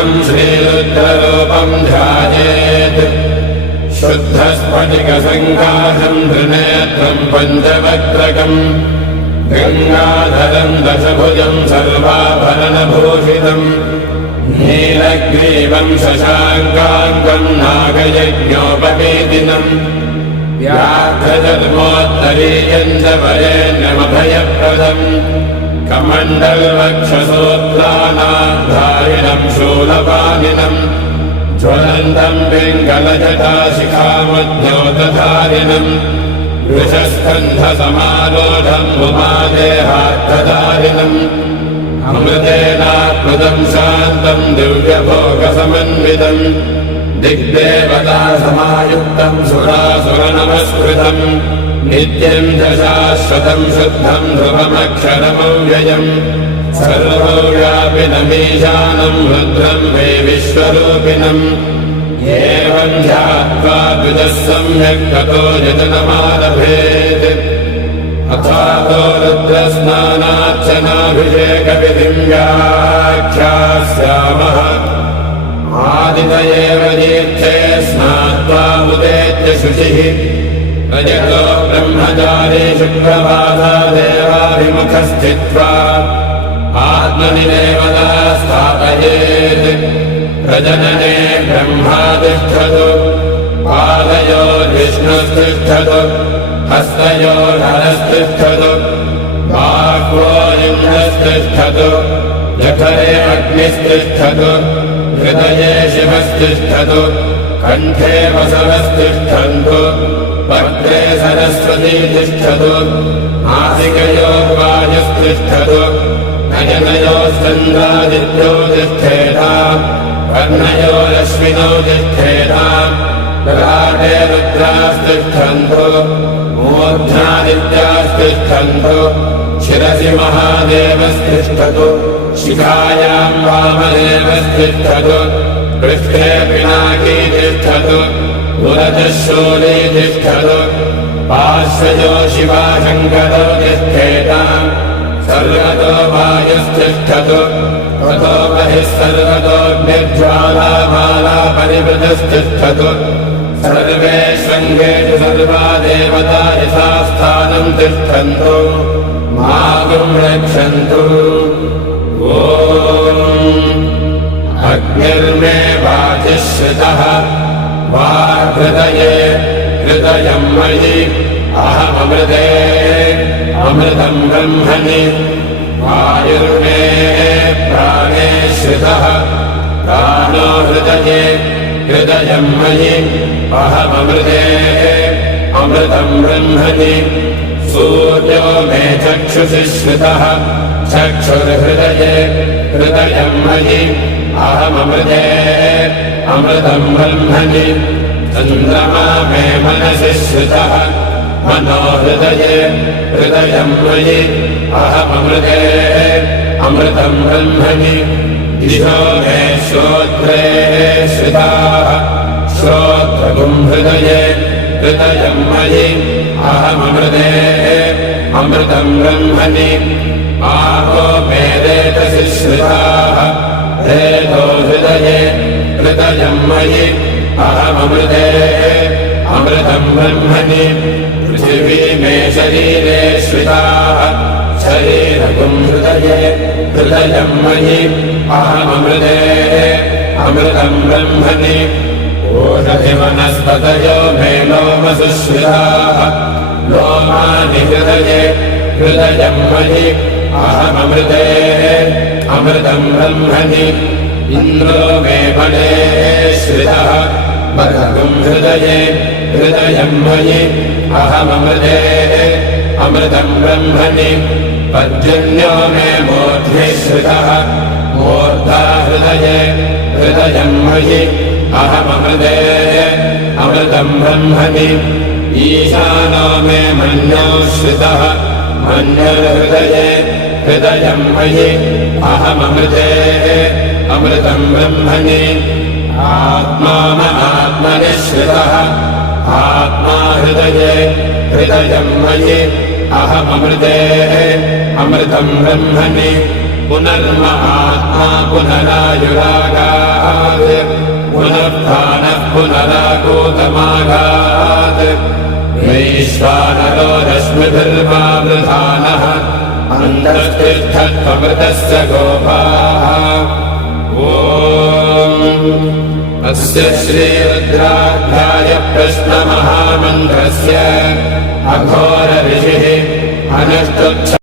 ध्यानम् श्रीरुद्ररूपम् ध्यायेत् शुद्धस्फटिकसङ्काशम् त्रिनेत्रम् पञ्चवक्त्रकम् गङ्गाधरम् दशभुजम् सर्वाभरणभूषितम् नीलग्रीवम् शशाङ्काङ्कम् नागयज्ञोपवेदिनम् व्याघ्रजन्मोत्तरीयम् च वरेण्यमभयप्रदम् कमण्डलवक्षसूत्राणाधारिणम् शूलपाणिनम् ज्वलन्तम् पिङ्गलजटाशिखामद्योतधारिणम् वृषस्कन्धसमारोढम् उमादेहार्थधारिणम् अमृतेनात्मदम् शान्तम् दिव्यभोगसमन्वितम् दिग्देवतासमायुक्तम् सुरासुरनमस्कृतम् नित्यम् च शाश्वतम् शुद्धम् ध्रुवमक्षरमव्ययम् सर्वव्यापिनमीशानम् रुद्रम् वै विश्वरूपिणम् एवम् ध्यात्वा द्विजः सम्यक् ततो यजनमारभेत् अथातो रुद्रस्नानार्चनाभिषेकविधिम् व्याख्यास्यामः आदितयेव तीर्थे स्नात्वा उदेत्य शुचिः रजतो ब्रह्मचारी शुक्रवासा देवाभिमुखः स्थित्वा आत्मनिदेवता स्थापयेत् प्रजनने ब्रह्मा तिष्ठतु पादयोर्विष्णुस्तिष्ठतु हस्तयोर्हरस्तिष्ठतु बाह्वो इन्द्रस्तिष्ठतु जठरे अग्निस्तिष्ठतु हृदये शिवस्तिष्ठतु कण्ठे वसवस्तिष्ठन्तु वक्त्रे सरस्वती तिष्ठतु नासिकयो वायुस्तिष्ठतु नयनयोश्चन्द्रादित्यो तिष्ठेताम् कर्णयोरश्विनौ तिष्ठेताम् ललाटे रुद्रास्तिष्ठन्तु मूर्ध्नादित्यास्तिष्ठन्तु शिरसि महादेवस्तिष्ठतु शिखायाम् वामदेवस्तिष्ठतु पृष्ठे पिनाकी तिष्ठतु पुरतः शूली तिष्ठतु पार्श्वयो शिवाशङ्करो तिष्ठेताम् सर्वतो वायुस्तिष्ठतु ततो बहिः सर्वतोऽग्निज्वालामाला परिवृतस्तिष्ठतु सर्वेष्वङ्गेषु सर्वा देवता यथास्थानम् तिष्ठन्तु मागुम् रक्षन्तु ॐ अग्निर्मे वाचिश्रितः वाहृदये हृदयम् मयि अहममृते अमृतम् ब्रह्मणि वायुर्मे प्राणे श्रितः प्राणो हृदये हृदयम् मयि अहममृते अमृतम् ब्रह्मणि सूर्यो मे चक्षुषि श्रितः चक्षुर्हृदये हृदयम् मयि अहममृते अमृतम् ब्रह्मणि चन्द्रमा मे मनसि श्रितः मनो हृदये हृदयम् मयि अहममृते अमृतम् ब्रह्मणि दिशो मे श्रोत्रे श्रिताः श्रोत्रगुम् हृदये हृदयम् मयि अहममृते अमृतम् ब्रह्मणि आहो मे रेतसि श्रिताः रेतो हृदये हृदयम् मयि अहममृते अमृतम् ब्रह्मणि पृथिवी मे शरीरे श्रिताः शरीरगुम् हृदये हृदयम् मयि अहममृते अमृतम् ब्रह्मणि ओषधिवनस्पतयो मे लोमसु श्रिताः लोमानि हृदये हृदयम् मयि अहममृते अमृतम् ब्रह्मणि इन्द्रो मे फले श्रितः बलगुम् हृदये हृदयम् मयि अहममृते अमृतम् ब्रह्मणि पर्जन्यो मे मूर्ध्नि श्रितः मूर्धा हृदये हृदयम् मयि अहममृते अमृतम् ब्रह्मणि ईशानो मे मन्यो श्रितः मन्युर्हृदये हृदयम् मयि अहममृते अमृतम् ब्रह्मणि आत्मा आत्मनि श्रितः आत्मा हृदये हृदयम् मयि अहममृते अमृतम् ब्रह्मणि पुनर्म आत्मा पुनरायुरागाः पुनः पुनरागूतमाघात् वैश्वानरो रश्मिभिर्वावृधानः अन्तस्तिष्ठत्वमृतस्य गोपाः ॐ अस्य श्रीरुद्राध्याय प्रश्नमहामन्त्रस्य अघोर ऋषिः अनुष्टुप्